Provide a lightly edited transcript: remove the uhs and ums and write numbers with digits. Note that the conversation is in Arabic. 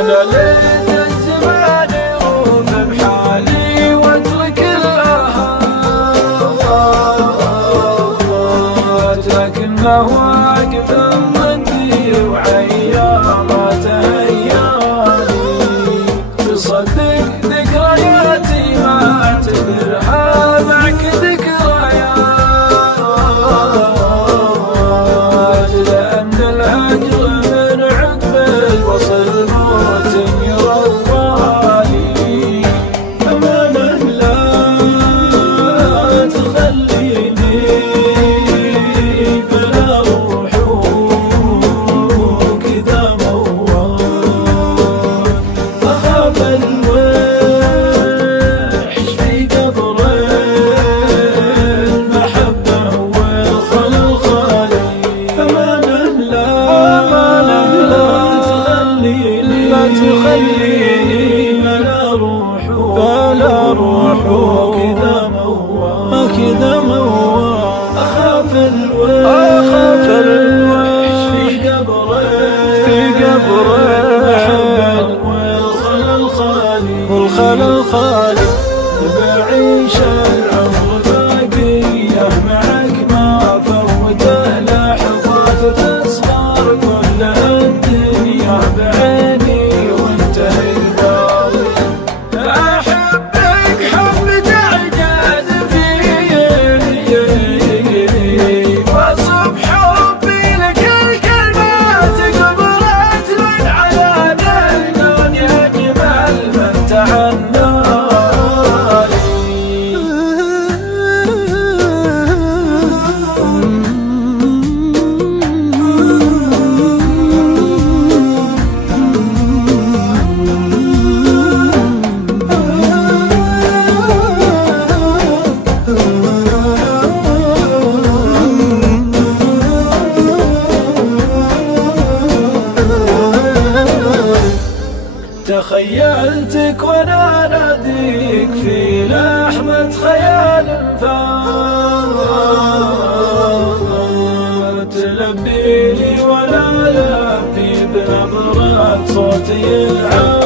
أنا ليت الزمان يروف بحالي واترك الآهات، لكن ما واقف ضدي وعيامات أيامي. تصدق ذكرياتي ما أعتبرها معك ذكريات، لأن الهجر من عقب الوصل موت يروالي. أمانة لا تخليني بلا روح وكذا موال. أخاف الوحش في قبر المحبة والخلل خالي. أمانة لا تخليني بلا روح وكذا موال. أخاف الوحش في قبر المحبة والخلل خالي. بعيش العمر باقية معك ما فوته لحظات تصغر كل الدنيا بعيني وانتهي بالي. أحبك حب تعجز فيني وصف حبي لك الكلمات قبرت من على الكون يا جمال من تعنالي. تخيلتك وانا اناديك في لحظة خيال فات، تلبيني ولا لبي بنبرة صوتي العالي.